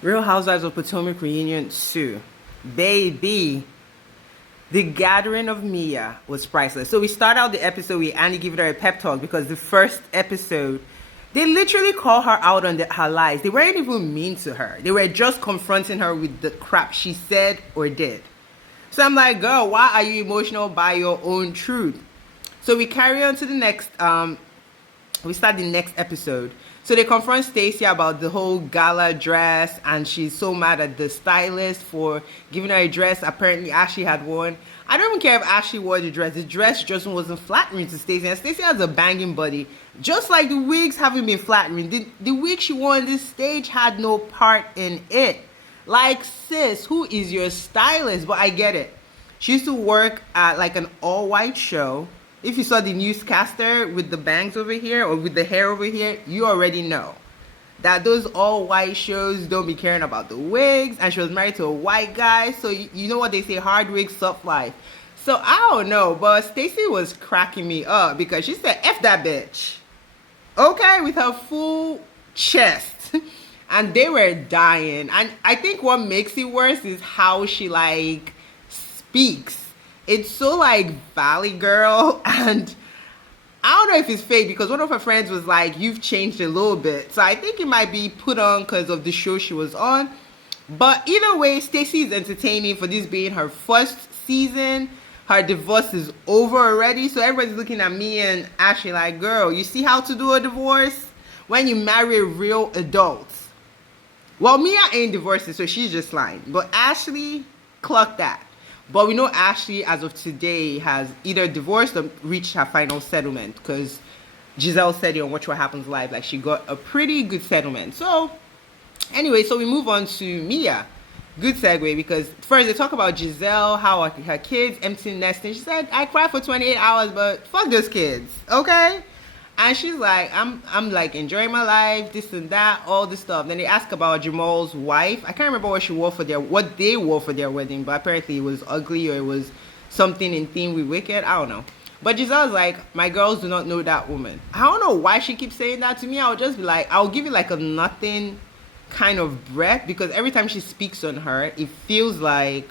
Real Housewives of Potomac reunion 2. Baby, the gathering of Mia was priceless. So we start out the episode with Annie giving her a pep talk because the first episode, they literally call her out on her lies. They weren't even mean to her. They were just confronting her with the crap she said or did. So I'm like, girl, why are you emotional by your own truth? So we carry on to the next we start the next episode. So they confront Stacey about the whole gala dress, and she's so mad at the stylist for giving her a dress apparently Ashley had worn. I don't even care if Ashley wore the dress. The dress just wasn't flattering to Stacey, and Stacey has a banging body. Just like the wigs haven't been flattering. The wig she wore on this stage had no part in it. Like, sis, who is your stylist? But I get it. She used to work at like an all-white show. If you saw the newscaster with the bangs over here or with the hair over here, you already know that those all-white shows don't be caring about the wigs. And she was married to a white guy. So you know what they say, hard wigs, soft life. So I don't know. But Stacey was cracking me up because she said, F that bitch. Okay, with her full chest. And they were dying. And I think what makes it worse is how she like speaks. It's so like Valley Girl, and I don't know if it's fake because one of her friends was like, you've changed a little bit. So I think it might be put on because of the show she was on. But either way, Stacey is entertaining for this being her first season. Her divorce is over already. So everybody's looking at me and Ashley like, girl, you see how to do a divorce? When you marry a real adult. Well, Mia ain't divorced, so she's just lying. But Ashley, clock that. But we know Ashley, as of today, has either divorced or reached her final settlement. Because Giselle said it on Watch What Happens Live. Like, she got a pretty good settlement. So, anyway, so we move on to Mia. Good segue, because first they talk about Giselle, how her kids empty nesting. She said, I cried for 28 hours, but fuck those kids, okay? And she's like, I'm like enjoying my life, this and that, all this stuff. Then they ask about Jamal's wife. I can't remember what they wore for their wedding, but apparently it was ugly or it was something in theme with Wicked. I don't know. But Giselle's like, my girls do not know that woman. I don't know why she keeps saying that to me. I'll just be like, I'll give it like a nothing kind of breath, because every time she speaks on her, it feels like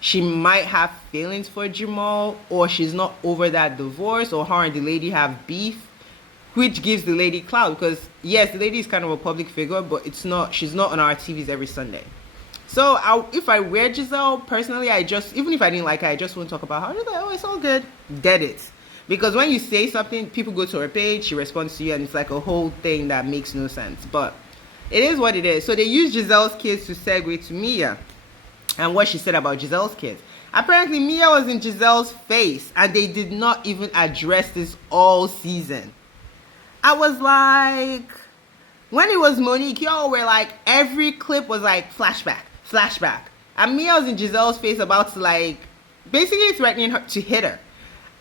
she might have feelings for Jamal, or she's not over that divorce, or her and the lady have beef, which gives the lady clout. Because yes, the lady is kind of a public figure, but she's not on our TVs every Sunday. So if I wear Giselle, personally, even if I didn't like her, I just won't talk about her. I'm just like, oh, it's all good. Dead it. Because when you say something, people go to her page, she responds to you, and it's like a whole thing that makes no sense. But it is what it is. So they use Giselle's kids to segue to Mia and what she said about Giselle's kids. Apparently, Mia was in Giselle's face, and they did not even address this all season. I was like, when it was Monique, y'all were like, every clip was like, flashback, flashback. And Mia was in Giselle's face about to like, basically threatening her to hit her.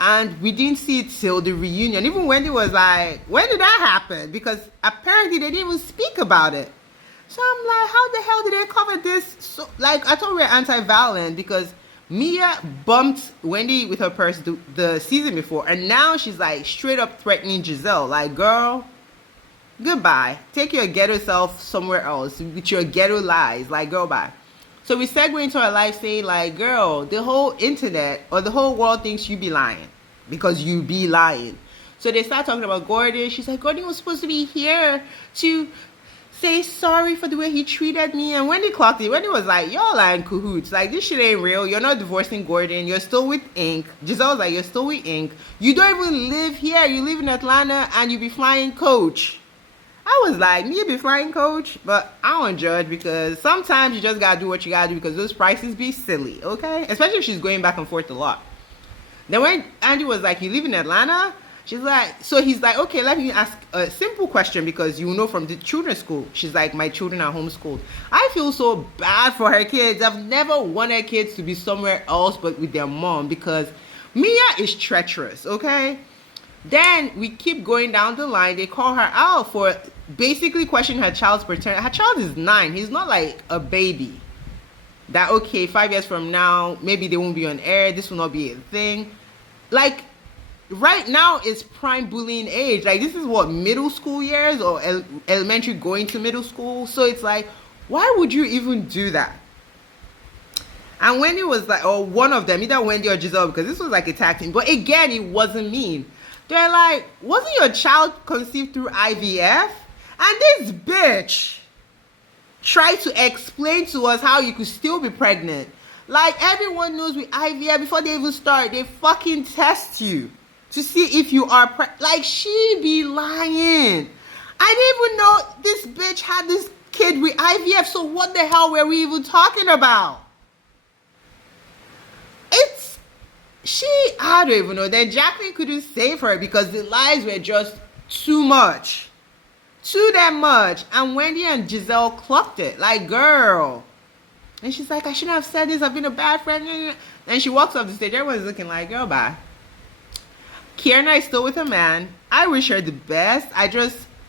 And we didn't see it till the reunion. Even Wendy was like, when did that happen? Because apparently they didn't even speak about it. So I'm like, how the hell did they cover this? So, like, I thought we were anti-violent because Mia bumped Wendy with her purse the season before. And now she's like straight up threatening Giselle. Like, girl, goodbye. Take your ghetto self somewhere else with your ghetto lies. Like, girl, bye. So we segue into our life saying, like, girl, the whole internet or the whole world thinks you be lying. Because you be lying. So they start talking about Gordon. She's like, Gordon was supposed to be here to say sorry for the way he treated me. And Wendy clocked it. Wendy was like, y'all are in cahoots. Like, this shit ain't real. You're not divorcing Gordon. You're still with Ink. Giselle was like, you're still with Ink. You don't even live here. You live in Atlanta and you be flying coach. I was like, me be flying coach? But I don't judge, because sometimes you just gotta do what you gotta do, because those prices be silly, okay? Especially if she's going back and forth a lot. Then when Andy was like, you live in Atlanta? She's like, so he's like, okay, let me ask a simple question, because you know from the children's school. She's like, my children are homeschooled. I feel so bad for her kids. I've never wanted kids to be somewhere else but with their mom, because Mia is treacherous, okay? Then we keep going down the line. They call her out for basically questioning her child's paternity. Her child is 9. He's not like a baby. That, okay, 5 years from now, maybe they won't be on air. This will not be a thing. Like, right now is prime bullying age. Like, this is what, middle school years or elementary going to middle school. So it's like, Why would you even do that? And Wendy was like, or one of them, either Wendy or Giselle, because this was like a tag team. But again, it wasn't mean. They're like, wasn't your child conceived through IVF? And this bitch tried to explain to us how you could still be pregnant. Like, everyone knows with IVF, before they even start, they fucking test you to see if you are pregnant. Like, she be lying. I didn't even know this bitch had this kid with IVF. So what the hell were we even talking about? I don't even know. Then Jacqueline couldn't save her because the lies were just too much. Too damn much. And Wendy and Giselle clocked it. Like, girl. And she's like, I shouldn't have said this. I've been a bad friend. And she walks off the stage. Everyone's looking like, girl, bye. Kierna is still with a man. I wish her the best.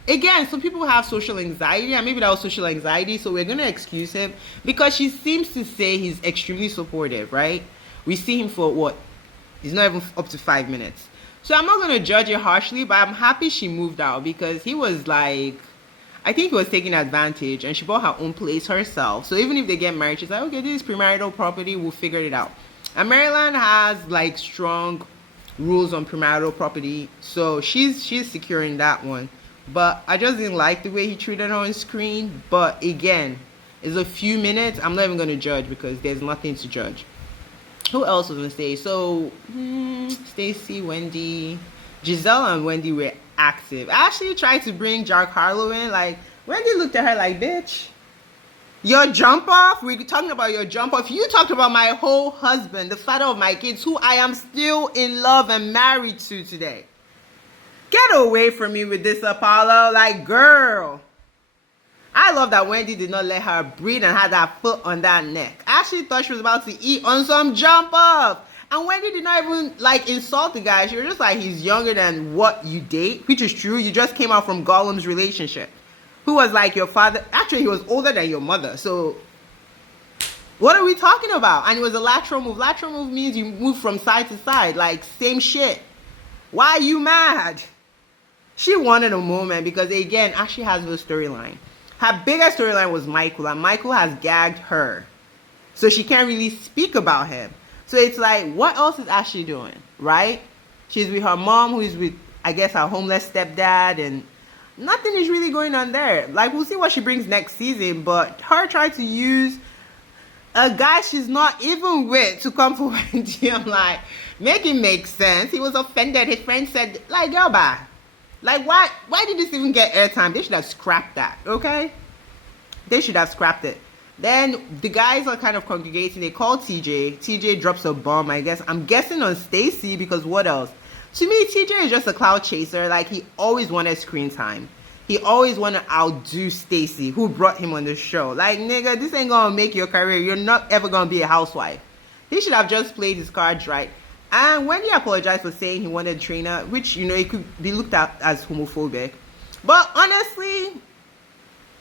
Again, some people have social anxiety, and maybe that was social anxiety, so we're going to excuse him because she seems to say he's extremely supportive, right? We see him for what? He's not even up to 5 minutes. So I'm not going to judge it harshly, but I'm happy she moved out because he was like, I think he was taking advantage, and she bought her own place herself. So even if they get married, she's like, okay, this is premarital property, we'll figure it out. And Maryland has like strong rules on premarital property, so she's securing that one. But I just didn't like the way he treated her on screen. But again, it's a few minutes. I'm not even going to judge because there's nothing to judge. Who else was going to stay? So, Stacy, Wendy, Giselle and Wendy were active. I actually tried to bring Jack Harlow in. Like, Wendy looked at her like, bitch, your jump off? We're talking about your jump off. You talked about my whole husband, the father of my kids, who I am still in love and married to today. Get away from me with this, Apollo. Like, girl. I love that Wendy did not let her breathe and had that foot on that neck. I actually thought she was about to eat on some jump up. And Wendy did not even, like, insult the guy. She was just like, he's younger than what you date, which is true. You just came out from Gollum's relationship. Who was like your father. Actually, he was older than your mother. So, what are we talking about? And it was a lateral move. Lateral move means you move from side to side. Like, same shit. Why are you mad? She wanted a moment because, again, Ashley has no storyline. Her biggest storyline was Michael, and Michael has gagged her. So she can't really speak about him. So it's like, what else is Ashley doing, right? She's with her mom, who is with, I guess, her homeless stepdad, and nothing is really going on there. Like, we'll see what she brings next season, but her trying to use a guy she's not even with to come for Wendy, I'm like, make it make sense. He was offended. His friend said, like, girl, bye. Like, why did this even get airtime? They should have scrapped that, okay? They should have scrapped it. Then the guys are kind of congregating. They call TJ. TJ drops a bomb, I guess. I'm guessing on Stacy because what else? To me, TJ is just a cloud chaser. Like, he always wanted screen time. He always wanted to outdo Stacy, who brought him on the show. Like, nigga, this ain't gonna make your career. You're not ever gonna be a housewife. He should have just played his cards right. And when he apologized for saying he wanted a trainer, which, you know, it could be looked at as homophobic. But honestly,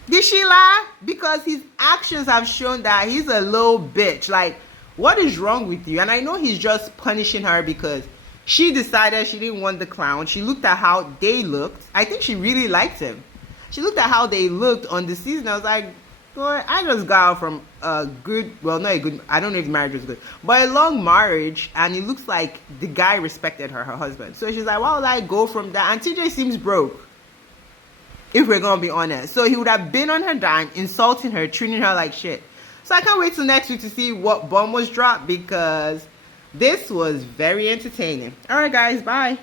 did she lie? Because his actions have shown that he's a little bitch. Like, what is wrong with you? And I know he's just punishing her because she decided she didn't want the clown. She looked at how they looked. I think she really liked him. She looked at how they looked on the season. I was like, boy, I just got out from a good, well, not a good, I don't know if marriage was good, but a long marriage, and it looks like the guy respected her husband. So she's like, why would I go from that? And TJ seems broke, if we're going to be honest. So he would have been on her dime, insulting her, treating her like shit. So I can't wait till next week to see what bomb was dropped, because this was very entertaining. All right, guys, bye.